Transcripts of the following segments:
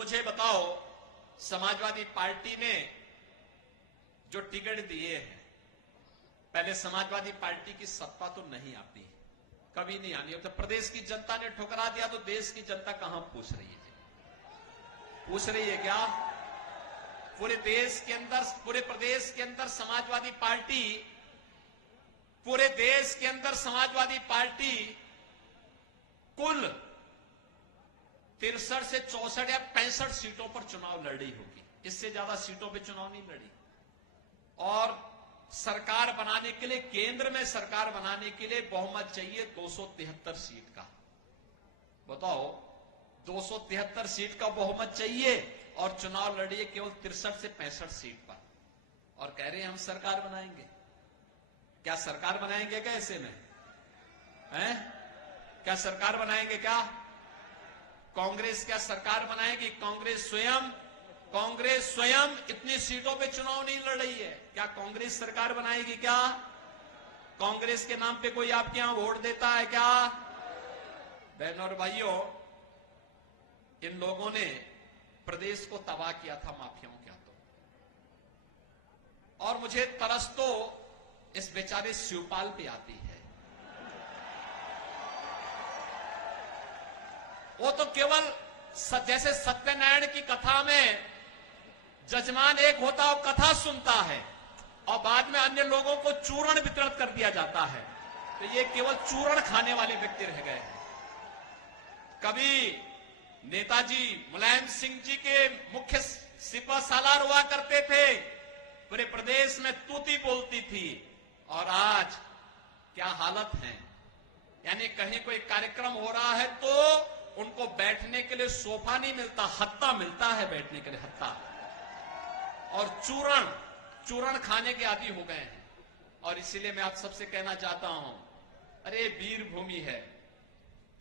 मुझे बताओ, समाजवादी पार्टी ने जो टिकट दिए हैं, पहले समाजवादी पार्टी की सत्ता तो नहीं आती, कभी नहीं आनी। अब तो प्रदेश की जनता ने ठुकरा दिया तो देश की जनता कहां पूछ रही है? पूछ रही है क्या? पूरे देश के अंदर, पूरे प्रदेश के अंदर समाजवादी पार्टी, पूरे देश के अंदर समाजवादी पार्टी कुल 63 से 64 या 65 सीटों पर चुनाव लड़ रही होगी, इससे ज्यादा सीटों पे चुनाव नहीं लड़ी। और सरकार बनाने के लिए, केंद्र में सरकार बनाने के लिए बहुमत चाहिए 273 सीट का। बताओ, 273 सीट का बहुमत चाहिए और चुनाव लड़िए केवल 63 से 65 सीट पर, और कह रहे हैं हम सरकार बनाएंगे। क्या सरकार बनाएंगे क्या ऐसे में? हैं? क्या सरकार बनाएंगे क्या? कांग्रेस क्या सरकार बनाएगी? कांग्रेस स्वयं इतनी सीटों पे चुनाव नहीं लड़ रही है। क्या कांग्रेस सरकार बनाएगी क्या? कांग्रेस के नाम पे कोई आपके यहां वोट देता है क्या? बहनों और भाइयों, इन लोगों ने प्रदेश को तबाह किया था माफियाओं के हाथों। और मुझे तरस तो इस बेचारे शिवपाल पे आती है। वो तो केवल जैसे सत्यनारायण की कथा में जजमान एक होता है, वो कथा सुनता है और बाद में अन्य लोगों को चूर्ण वितरण कर दिया जाता है, तो ये केवल चूर्ण खाने वाले व्यक्ति रह गए हैं। कभी नेताजी मुलायम सिंह जी के मुख्य सिपह सालार हुआ करते थे, पूरे प्रदेश में तूती बोलती थी, और आज क्या हालत है। यानी कहीं कोई कार्यक्रम हो रहा है तो उनको बैठने के लिए सोफा नहीं मिलता, हत्ता मिलता है बैठने के लिए, हत्ता। और चूरण खाने के आदी हो गए हैं। और इसीलिए मैं आप सबसे कहना चाहता हूं, अरे वीर भूमि है,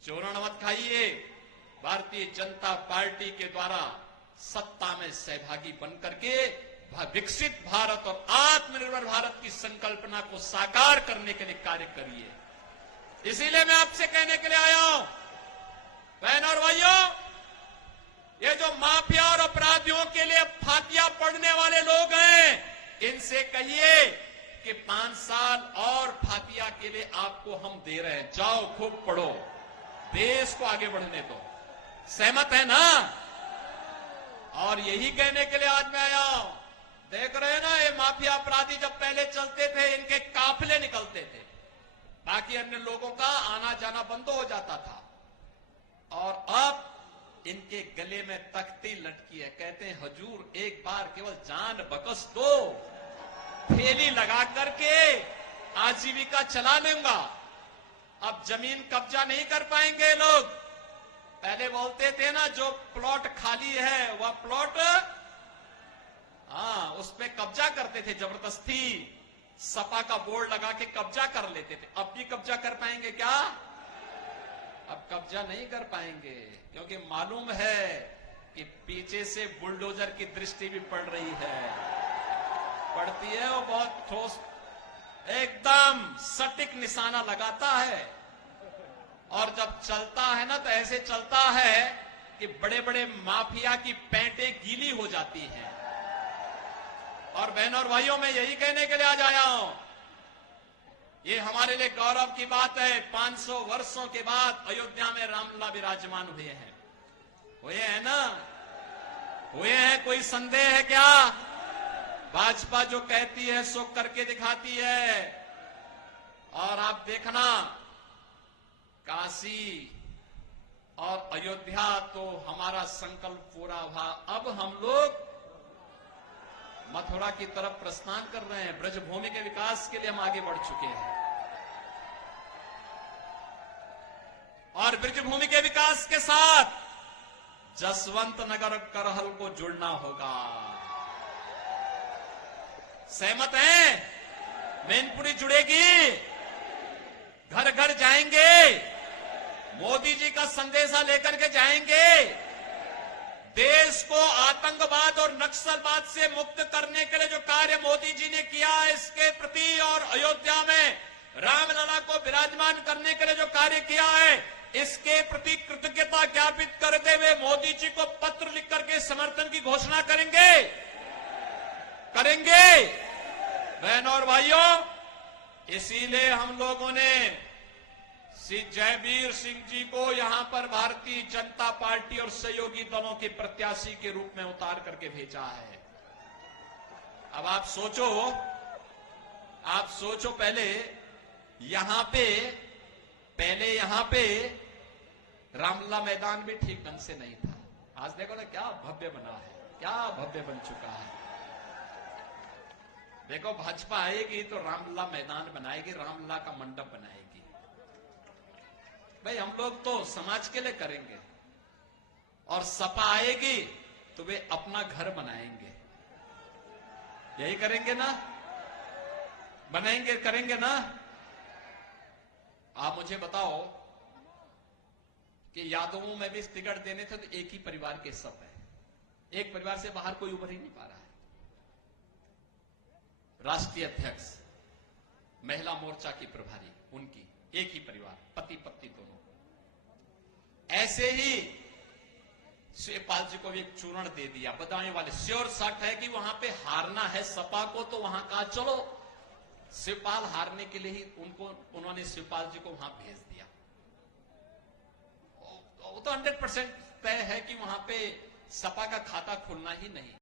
चूरण मत खाइए। भारतीय जनता पार्टी के द्वारा सत्ता में सहभागी बनकर के विकसित भारत और आत्मनिर्भर भारत की संकल्पना को साकार करने के लिए कार्य करिए। इसीलिए मैं आपसे कहने के लिए आया हूं, बहनों और भाइयों, ये जो माफिया और अपराधियों के लिए फातिया पढ़ने वाले लोग हैं, इनसे कहिए कि 5 साल और फातिया के लिए आपको हम दे रहे हैं, जाओ खूब पढ़ो, देश को आगे बढ़ने दो। सहमत है ना? और यही कहने के लिए आज मैं आया हूं। देख रहे हैं ना, ये माफिया अपराधी जब पहले चलते थे, इनके काफिले निकलते थे, बाकी अन्य लोगों का आना जाना बंद हो जाता था। और अब इनके गले में तख्ती लटकी है, कहते हैं हजूर एक बार केवल जान बख्श दो, थैली लगा करके आजीविका चला लूंगा। अब जमीन कब्जा नहीं कर पाएंगे लोग। पहले बोलते थे ना, जो प्लॉट खाली है वह प्लॉट, उस पे कब्जा करते थे जबरदस्ती, सपा का बोर्ड लगा के कब्जा कर लेते थे। अब भी कब्जा कर पाएंगे क्या? अब कब्जा नहीं कर पाएंगे, क्योंकि मालूम है कि पीछे से बुलडोजर की दृष्टि भी पड़ रही है, पड़ती है, वो बहुत ठोस, एकदम सटीक निशाना लगाता है। और जब चलता है ना, तो ऐसे चलता है कि बड़े बड़े माफिया की पैंटें गीली हो जाती हैं। और बहनों और भाइयों, मैं यही कहने के लिए आज आया हूं, ये हमारे लिए गौरव की बात है। 500 वर्षों के बाद अयोध्या में रामलला विराजमान हुए हैं ना? हुए हैं, कोई संदेह है क्या? भाजपा जो कहती है सो करके दिखाती है। और आप देखना, काशी और अयोध्या तो हमारा संकल्प पूरा हुआ। अब हम लोग मथुरा की तरफ प्रस्थान कर रहे हैं, ब्रजभूमि के विकास के लिए हम आगे बढ़ चुके हैं। और ब्रजभूमि के विकास के साथ जसवंत नगर करहल को जुड़ना होगा। सहमत हैं? मैनपुरी जुड़ेगी, घर घर जाएंगे, मोदी जी का संदेशा लेकर के जाएंगे, देश को आतंकवाद और नक्सलवाद से मुक्त करने के लिए जो कार्य मोदी जी ने किया है इसके प्रति, और अयोध्या में रामलला को विराजमान करने के लिए जो कार्य किया है इसके प्रति कृतज्ञता ज्ञापित करते हुए मोदी जी को पत्र लिख करके ना करेंगे? करेंगे। बहनों और भाइयों, इसीलिए हम लोगों ने श्री जयवीर सिंह जी को यहां पर भारतीय जनता पार्टी और सहयोगी दलों के प्रत्याशी के रूप में उतार करके भेजा है। अब आप सोचो पहले यहां पे रामलला मैदान भी ठीक ढंग से नहीं था। आज देखो ना क्या भव्य बना है, क्या भव्य बन चुका है। देखो भाजपा आएगी तो रामलला मैदान बनाएगी, रामलला का मंडप बनाएगी। भाई हम लोग तो समाज के लिए करेंगे, और सपा आएगी तो वे अपना घर बनाएंगे। यही करेंगे ना? बनाएंगे, करेंगे ना? आप मुझे बताओ कि यादवों में भी टिकट देने थे तो एक ही परिवार के सब है, एक परिवार से बाहर कोई उभर ही नहीं पा रहा है। राष्ट्रीय अध्यक्ष, महिला मोर्चा की प्रभारी, उनकी एक ही परिवार, पति पत्नी दोनों। ऐसे ही शिवपाल जी को भी एक चूर्ण दे दिया, बदायूं वाले श्योर शॉट है कि वहां पे हारना है सपा को, तो वहां कहा चलो शिवपाल हारने के लिए ही उन्होंने शिवपाल जी को वहां भेज दिया। वो तो 100% तय है कि वहां पे सपा का खाता खुलना ही नहीं।